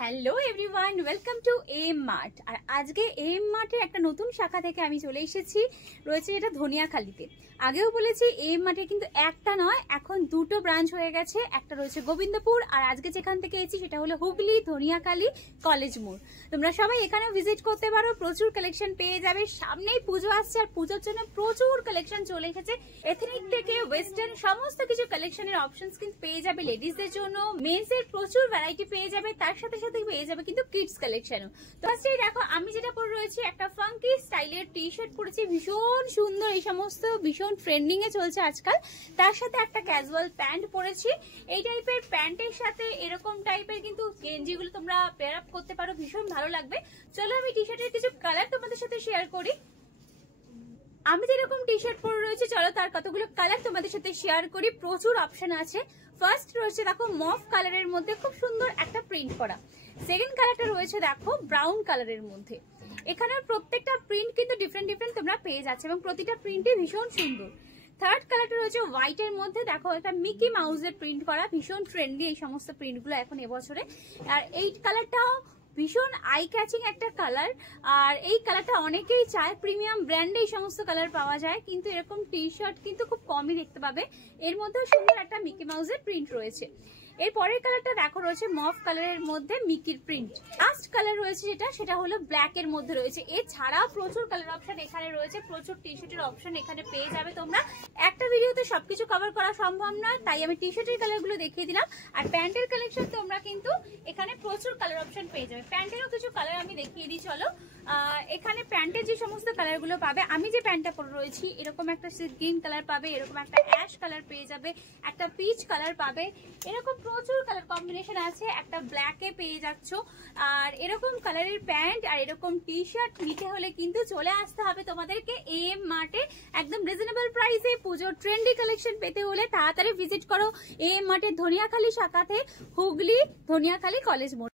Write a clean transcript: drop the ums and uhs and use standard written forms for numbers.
Hello everyone, welcome to M mart. আর আজকে M মার্টের একটা নতুন শাখা থেকে আমি চলে এসেছি, রয়েছে এটা ধনিয়াখালীতে। আগেও বলেছি এম মার্টের কিন্তু একটা নয়, এখন দুটো ব্রাঞ্চ হয়ে গেছে। একটা রয়েছে গোবিন্দপুর, আর আজকে যেখান থেকে এসেছি সেটা হলো হুগলি ধনিয়াখালী কলেজ মোড়। তোমরা সবাই এখানেও ভিজিট করতে পারো, প্রচুর কালেকশন পেয়ে যাবে। সামনেই পুজো আসছে, আর পুজোর জন্য প্রচুর কালেকশন চলে এসেছে। এথনিক থেকে ওয়েস্টার্ন সমস্ত কিছু কালেকশনের অপশনস কিন্তু পেয়ে যাবে। লেডিসদের জন্য মেন্স এর প্রচুর ভ্যারাইটি পেয়ে যাবে, তার সাথে সাথে পেয়ে যাবে কিন্তু কিডস কালেকশনও। তো আজকে দেখো আমি যেটা পরে রয়েছি, একটা ফাঙ্কি স্টাইলের টি শার্ট পরেছি, ভীষণ সুন্দর, এই সমস্ত ভীষণ ট্রেন্ডিং এ চলছে আজকাল। তার সাথে একটা ক্যাজুয়াল প্যান্ট পরেছি। এই টাইপের প্যান্টের সাথে এরকম টাইপের কিন্তু গেঞ্জিগুলো তোমরা পেয়ার আপ করতে পারো, ভীষণ ভালো লাগবে। চলো আমি টি শার্টের কিছু কালার তোমাদের সাথে শেয়ার করি। আমি যেরকম টি শার্ট পরে রয়েছে, চলো তার কতগুলো কালার তোমাদের সাথে শেয়ার করি। প্রচুর অপশন আছে। ফার্স্ট রয়েছে দেখো মফ কালারের মধ্যে খুব সুন্দর একটা প্রিন্ট করা। সেকেন্ড কালারটা রয়েছে দেখো ব্রাউন কালারের মধ্যে। এখানের প্রত্যেকটা প্রিন্ট কিন্তু ডিফারেন্ট ডিফারেন্ট তোমরা পেয়ে যাচ্ছে, এবং প্রতিটা প্রিন্টই ভীষণ সুন্দর। থার্ড কালারটা রয়েছে হোয়াইট এর মধ্যে, দেখো এটা মিকি মাউসের প্রিন্ট করা, ভীষণ ট্রেন্ডি এই সমস্ত প্রিন্টগুলো এখন এবছরে। আর এই কালারটাও ভীষণ আই ক্যাচিং একটা কালার, আর এই কালারটা অনেকেই চায়। প্রিমিয়াম ব্র্যান্ডে এই সমস্ত কালার পাওয়া যায়, কিন্তু এরকম টি শার্ট কিন্তু খুব কমই দেখতে পাবে। এর মধ্যেও সুন্দর একটা মিকি মাউসের প্রিন্ট রয়েছে। এর পরের কালারটা দেখো রয়েছে মফ কালারের মধ্যে মিকির প্রিন্ট। লাস্ট কালার রয়েছে সেটা হলো ব্ল্যাক এর মধ্যে রয়েছে। এছাড়া প্রচুর কালার অপশন এখানে রয়েছে, প্রচুর টি শার্টের অপশন এখানে পেয়ে যাবে তোমরা। একটা ভিডিওতে সবকিছু কভার করা সম্ভব নয়, তাই আমি টি শার্টের কালার গুলো দেখিয়ে দিলাম। আর প্যান্টের কালেকশন তোমরা কিন্তু এখানে প্রচুর কালার অপশন পেয়ে যাবে। প্যান্টেরও কিছু কালার আমি দেখিয়ে দিই চলো। এখানে প্যান্টের যে সমস্ত কালার গুলো পাবে, আমি যে প্যান্টটা পরে রয়েছি এরকম একটা গ্রিন কালার পাবে, এরকম একটা অ্যাশ কালার পেয়ে যাবে, একটা পিচ কালার পাবে, এরকম প্রচুর কালার কম্বিনেশন আছে। একটা ব্ল্যাকে পেয়ে যাচ্ছ। আর এরকম কালারের প্যান্ট আর এরকম টি শার্ট নিতে হলে কিন্তু চলে আসতে হবে তোমাদেরকে এম মার্টে। একদম রিজনেবল প্রাইসে পুজোর ট্রেন্ডি কালেকশন পেতে হলে তাড়াতাড়ি ভিজিট করো এম মার্টের ধনিয়াখালী শাখাতে, হুগলি ধনিয়াখালী কলেজ মোড়।